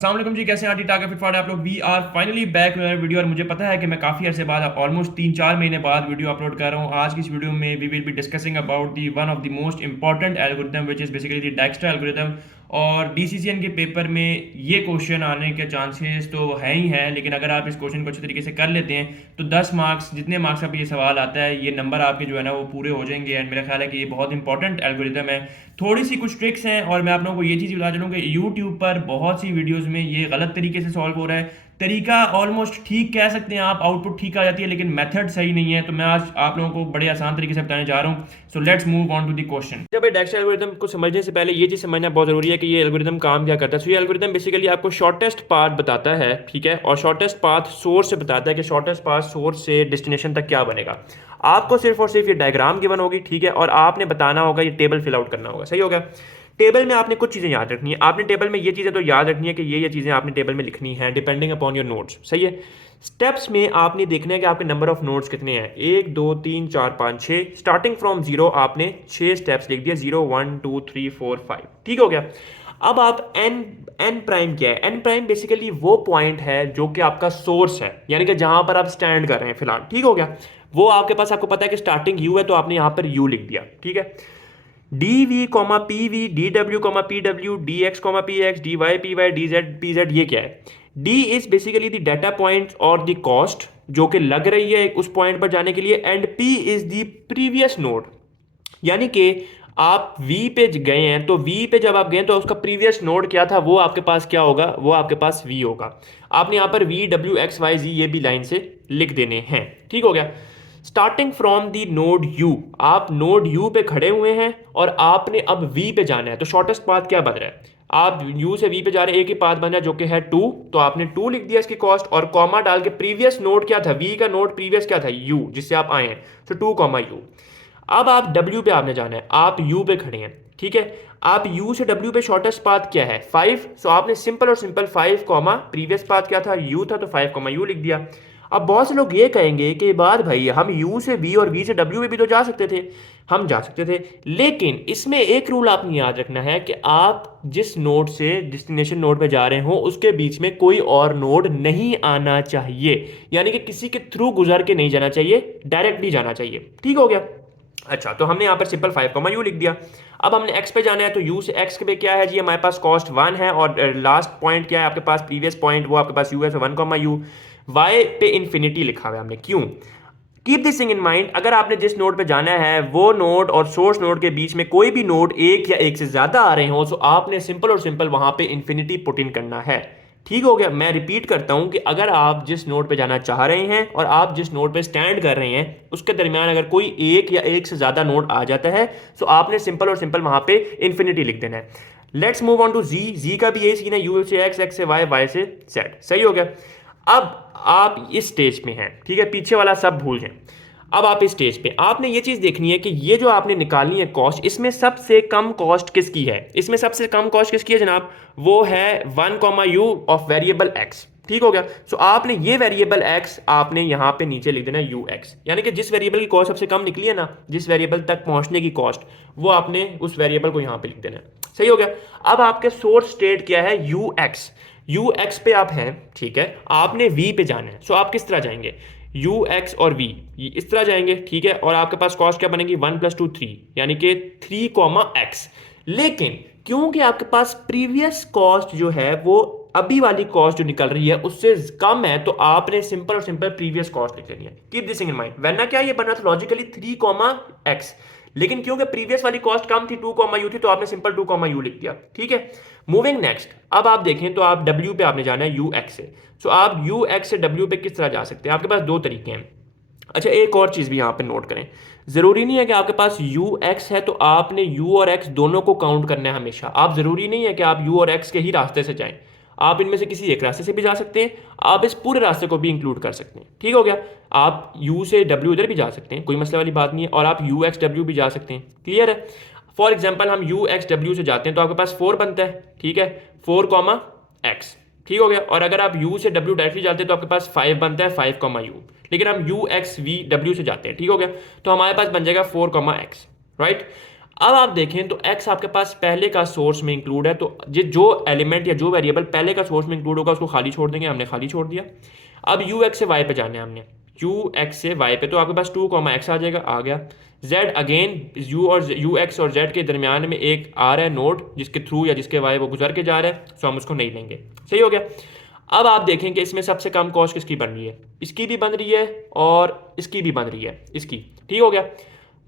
अस्सलाम जी, कैसे हैं आंटी टाका फिट फाट आप लोग। We are finally back with video. और मुझे पता है कि मैं काफ़ी अरसे बाद ऑलमोस्ट 3-4 महीने बाद वीडियो अपलोड कर रहा हूँ। आज की इस वीडियो में we will be discussing about the one of the most important algorithm which is basically the Dijkstra algorithm. और डीसीसीएन के पेपर में ये क्वेश्चन आने के चांसेस तो है ही हैं, लेकिन अगर आप इस क्वेश्चन को अच्छे तरीके से कर लेते हैं तो 10 मार्क्स, जितने मार्क्स का भी ये सवाल आता है, ये नंबर आपके जो है ना वो पूरे हो जाएंगे। एंड मेरा ख्याल है कि ये बहुत इंपॉर्टेंट एल्गोरिथम है। थोड़ी सी कुछ ट्रिक्स हैं और मैं आप लोगों को ये चीज़ बता चलूँ कि यूट्यूब पर बहुत सी वीडियोस में ये गलत तरीके से सॉल्व हो रहा है। तरीका ऑलमोस्ट ठीक कह सकते हैं आप, आउटपुट ठीक आ जाती है, लेकिन मेथड सही नहीं है। तो मैं आज आप लोगों को बड़े आसान तरीके से बताने जा रहा हूँ। So let's move on to the question. जब डायरेक्शन एल्गोरिथम को समझने से पहले ये चीज़ समझना बहुत ज़रूरी है कि ये एल्गोरिथम काम क्या करता है। सो ये एल्गोरिथम बेसिकली आपको शॉर्टेस्ट पाथ बताता है, ठीक है, और शॉर्टेस्ट पाथ सोर्स से बताता है कि शॉर्टेस्ट पाथ सोर्स से डेस्टिनेशन तक क्या बनेगा। आपको सिर्फ और सिर्फ ये डायग्राम गिवन होगी, ठीक है, और आपने बताना होगा, ये टेबल फिल आउट करना होगा। सही होगा। टेबल में आपने कुछ चीज़ें याद रखनी है। आपने टेबल में ये चीज़ें तो याद रखनी है कि ये चीज़ें आपने टेबल में लिखनी है डिपेंडिंग अपॉन योर नोट्स। सही है। स्टेप्स में आपने देखना है कि आपके नंबर ऑफ नोट्स कितने हैं, 1 2 3 4 5 6। स्टार्टिंग फ्रॉम 0 आपने 6 स्टेप्स लिख दिया, 0 1 2 3 4 5। ठीक हो गया। अब आप एन एन प्राइम क्या है? एन प्राइम बेसिकली वो पॉइंट है जो कि आपका सोर्स है, यानी कि जहां पर आप स्टैंड कर रहे हैं फिलहाल। ठीक हो गया। वो आपके पास, आपको पता है कि स्टार्टिंग यू है, तो आपने यहां पर यू लिख दिया। ठीक है। D V comma P V, D W comma P W, D X comma P X, D Y P Y, D Z P Z, ये क्या है? D is basically the data point और द कॉस्ट जो कि लग रही है उस पॉइंट पर जाने के लिए, and P is the previous node. यानी कि आप V पे गए हैं, तो V पे जब आप गए तो उसका प्रीवियस नोड क्या था, वो आपके पास क्या होगा, वो आपके पास V होगा। आपने यहाँ पर V W X Y Z ये भी लाइन से लिख देने हैं। ठीक हो गया। Starting from the node U, आप नोड U पे खड़े हुए हैं और आपने अब V पे जाना है, तो शॉर्टेस्ट पाथ क्या बन रहा है? आप U से V पे जा रहे हैं, एक ही पाथ बन रहा है जो कि है 2, तो आपने 2 लिख दिया इसकी कॉस्ट, और कॉमा डाल के प्रीवियस नोड क्या था, V का नोड प्रीवियस क्या था, U, जिससे आप आए हैं, तो 2 कॉमा U। अब आप W पे आपने जाना है, आप U पे खड़े हैं। ठीक है। आप U से W पे शॉर्टेस्ट पाथ क्या है, 5। सो आपने सिंपल और सिंपल 5 कॉमा प्रीवियस पाथ क्या था, U था, तो 5 कॉमा U लिख दिया। अब बहुत से लोग ये कहेंगे कि बात भाई, हम U से V और V से W पे भी तो जा सकते थे। हम जा सकते थे, लेकिन इसमें एक रूल आपने याद रखना है कि आप जिस नोड से डेस्टिनेशन नोड पे जा रहे हो उसके बीच में कोई और नोड नहीं आना चाहिए, यानी कि किसी के थ्रू गुजर के नहीं जाना चाहिए, डायरेक्टली जाना चाहिए। ठीक हो गया। अच्छा, तो हमने यहाँ पर सिंपल 5 कॉमा यू लिख दिया। अब हमने एक्स पे जाना है, तो यू से एक्स पे क्या है जी, हमारे पास कॉस्ट 1 है, और लास्ट पॉइंट क्या है आपके पास, प्रीवियस पॉइंट, वो आपके पास यू है, 1 कॉमा यू। वाई पे इन्फिनिटी लिखा हुआ है हमने, क्यों? Keep this thing in mind, अगर आपने जिस नोड पे जाना है वो नोड और सोर्स नोड के बीच में कोई भी नोड एक या एक से ज्यादा आ रहे हो, तो आपने सिंपल और सिंपल वहां पे इन्फिनिटी पुट इन करना है। ठीक हो गया। मैं रिपीट करता हूं कि अगर आप जिस नोड पे जाना चाह रहे हैं और आप जिस नोड पे स्टैंड कर रहे हैं उसके दरमियान अगर कोई एक या एक से ज्यादा नोड आ जाता है, तो आपने सिंपल और सिंपल वहां पे इन्फिनिटी लिख देना है। लेट्स मूव ऑन टू जी। जी का भी यही सीन है, यू से एक्स, एक्स से वाई, वाई से जेड। सही हो गया। अब आप इस स्टेज पे हैं, ठीक है, पीछे वाला सब भूल जाएं। अब आप इस स्टेज पे आपने ये चीज देखनी है कि ये जो आपने निकालनी है कॉस्ट, इसमें सबसे कम कॉस्ट किसकी है? इसमें सबसे कम कॉस्ट किसकी है जनाब? वो है 1 comma you of variable x. ठीक हो गया। सो आपने ये वेरिएबल एक्स आपने यहां पे नीचे लिख देना यू एक्स, यानी कि जिस वेरिएबल की कॉस्ट सबसे कम निकली है ना, जिस वेरिएबल तक पहुंचने की कॉस्ट, वो आपने उस वेरिएबल को यहां पे लिख देना है। सही हो गया। अब आपके सोर्स स्टेट क्या है, यू एक्स। यू एक्स पे आप हैं, ठीक है, आपने वी पे जाना है। सो आप किस तरह जाएंगे, यू एक्स और वी इस तरह जाएंगे, ठीक है, और आपके पास कॉस्ट क्या बनेगी, 1 + 2 3, यानी कि 3 कॉमा एक्स। लेकिन क्योंकि आपके पास प्रीवियस कॉस्ट जो है वो अभी वाली कॉस्ट जो निकल रही है उससे कम है, तो आपने सिंपल और सिंपल प्रीवियस कॉस्ट लिख लेनी है। कीप दिस इन माइंड, वरना क्या ये बनना था लॉजिकली 3 कॉमा एक्स, लेकिन क्योंकि प्रीवियस वाली कॉस्ट कम थी, 2 कॉमा यू थी, तो आपने सिंपल 2 कॉमा यू लिख दिया। ठीक है। मूविंग नेक्स्ट, अब आप देखें तो आप W पे आपने जाना है यू एक्स से। सो आप यू एक्स से W पे किस तरह जा सकते हैं? आपके पास दो तरीके हैं। अच्छा, एक और चीज़ भी यहाँ पे नोट करें, ज़रूरी नहीं है कि आपके पास यू एक्स है तो आपने यू और एक्स दोनों को काउंट करना है हमेशा। आप ज़रूरी नहीं है कि आप यू और एक्स के ही रास्ते से जाएं, आप इनमें से किसी एक रास्ते से भी जा सकते हैं, आप इस पूरे रास्ते को भी इंक्लूड कर सकते हैं। ठीक हो गया। आप यू से W इधर भी जा सकते हैं, कोई मसले वाली बात नहीं है, और आप यू एक्स W भी जा सकते हैं। क्लियर है। फॉर एग्जाम्पल हम यू एक्स W से जाते हैं तो आपके पास 4 बनता है, ठीक है, 4 कॉमा एक्स। ठीक हो गया। और अगर आप U से W डायरेक्टली जाते हैं तो आपके पास 5 बनता है, 5 कॉमा यू। लेकिन हम U X V W से जाते हैं, ठीक हो गया, तो हमारे पास बन जाएगा 4 कॉमा एक्स। राइट। अब आप देखें तो x आपके पास पहले का सोर्स में इंक्लूड है, तो ये जो एलिमेंट या जो वेरिएबल पहले का सोर्स में इंक्लूड होगा उसको खाली छोड़ देंगे, हमने खाली छोड़ दिया। अब यू एक्स से वाई पे जाना है हमने, यू एक्स से वाई पे, तो आपके पास 2, x आ जाएगा, आ गया। z अगेन यू एक्स और z के दरमियान में एक आ रहा है नोड जिसके थ्रू या जिसके वाई वो गुजर के जा रहा है, सो हम उसको नहीं लेंगे। सही हो गया। अब आप देखें कि इसमें सबसे कम कॉस्ट किसकी बन रही है, इसकी भी बन रही है और इसकी भी बन रही है, इसकी। ठीक हो गया।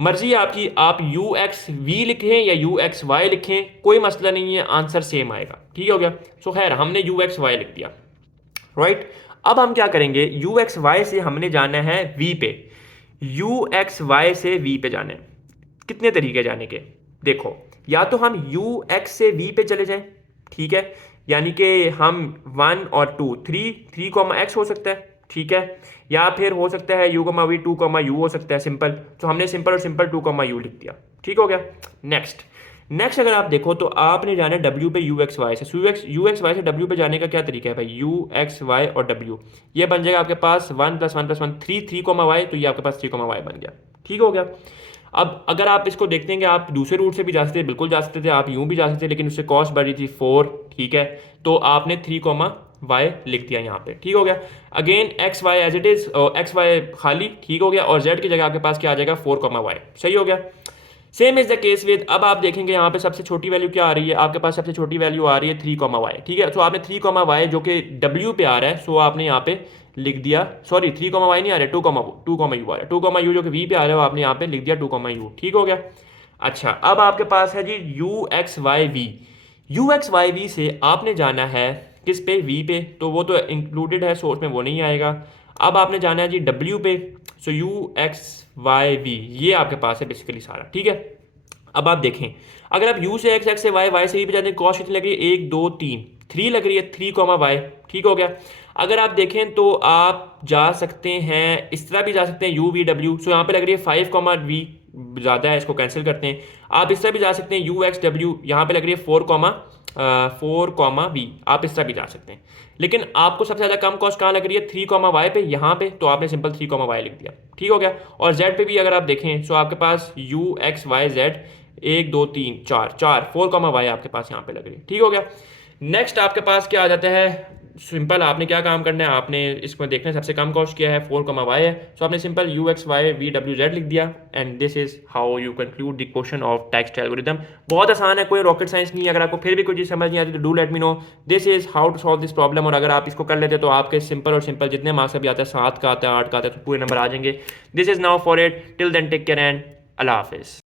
मर्जी है आपकी, आप यू एक्स वी लिखें या यू एक्स वाई लिखें, कोई मसला नहीं है, आंसर सेम आएगा। ठीक हो गया। सो खैर हमने यू एक्स वाई लिख दिया, राइट। अब हम क्या करेंगे, यू एक्स वाई से हमने जाना है वी पे, यू एक्स वाई से वी पे जाना है। कितने तरीके जाने के, देखो, या तो हम यू एक्स से वी पे चले जाएं, ठीक है, यानी कि हम 1 और 2 3 3 एक्स हो सकता है, ठीक है, या फिर हो सकता है यू वी 2 यू हो सकता है, सिंपल। तो हमने सिंपल और सिंपल 2 यू लिख दिया। ठीक हो गया। नेक्स्ट नेक्स्ट अगर आप देखो तो आपने जाना है डब्ल्यू पे यू एक्स वाई से, यू एक्स वाई से डब्ल्यू पे जाने का क्या तरीका है भाई, यू एक्स वाई और डब्ल्यू, ये बन जाएगा आपके पास 1 + 1 + 1 3 तो ये आपके पास 3 बन गया। ठीक हो गया। अब अगर आप इसको देखते हैं कि आप दूसरे रूट से भी जा सकते थे, बिल्कुल जा सकते थे, आप यूं भी जा सकते थे, लेकिन उससे कॉस्ट बढ़ी थी 4, ठीक है, तो आपने 3, लिख दिया यहाँ पे। ठीक हो गया। Again X Y as it is, X Y खाली, ठीक हो गया, और जेड की जगह आपके पास क्या आ जाएगा 4, सही हो गया। Same is the case with, अब आप देखेंगे यहाँ पे सबसे छोटी वैल्यू क्या आ रही है, आपके पास सबसे छोटी वैल्यू आ रही है 3, ठीक है। तो आपने 3, जो कि डब्ल्यू पे आ रहा है, सो आपने यहाँ पे लिख दिया, सॉरी 3, नहीं आ रहा है, 2, यू आ रहा है, 2, यू जो कि वी पे आ रहा है, आपने यहाँ पे लिख दिया 2, यू। ठीक हो गया। अच्छा, अब आपके पास है जी U X Y V, U X Y V से आपने जाना है किस पे, वी पे, तो वो तो इंक्लूडेड है सोर्स में, वो नहीं आएगा। अब आपने जाना है जी डब्ल्यू पे, so U X Y V, ये आपके पास है बेसिकली सारा। ठीक है। अब आप देखें, अगर आप यू से एक्स, एक्स से वाई, वाई से वी पे जाते हैं, कॉस्ट कितनी लग रही है, 1 2 3 लग रही है, 3, ठीक हो गया। अगर आप देखें तो आप जा सकते हैं इस तरह भी जा सकते हैं, यू वी डब्ल्यू, सो यहाँ पे लग रही है 5, वी ज़्यादा है, इसको कैंसिल करते हैं। आप इस तरह भी जा सकते हैं, यू एक्स डब्ल्यू, यहाँ पे लग रही है 4, वी, आप इस तरह भी जा सकते हैं। लेकिन आपको सबसे ज़्यादा कम कॉस्ट कहाँ लग रही है, 3, पे, यहाँ पे, तो आपने सिंपल 3, लिख दिया। ठीक हो गया। और जेड पे भी अगर आप देखें, सो आपके पास यू एक्स वाई जेड 1 2 3 4 4, आपके पास यहाँ पे लग रही है। ठीक हो गया। नेक्स्ट आपके पास क्या आ जाता है, सिंपल आपने क्या काम करना है, आपने इसको देखना है सबसे कम कॉस्ट क्या है, 4, है, सो आपने simple you X Y V W Z लिख दिया, and this is how you conclude the question of text algorithm. बहुत आसान है, कोई रॉकेट साइंस नहीं है। अगर आपको फिर भी कोई चीज़ समझ नहीं आती तो do let me know, this is how to solve this problem. और अगर आप इसको कर लेते तो आपके सिंपल और सिंपल जितने मार्क्स अभी आता है, 7 का आता है, 8 का आता है, तो पूरे नंबर आ जाएंगे। This is now for it, till then take care and अल्लाह हाफिज़।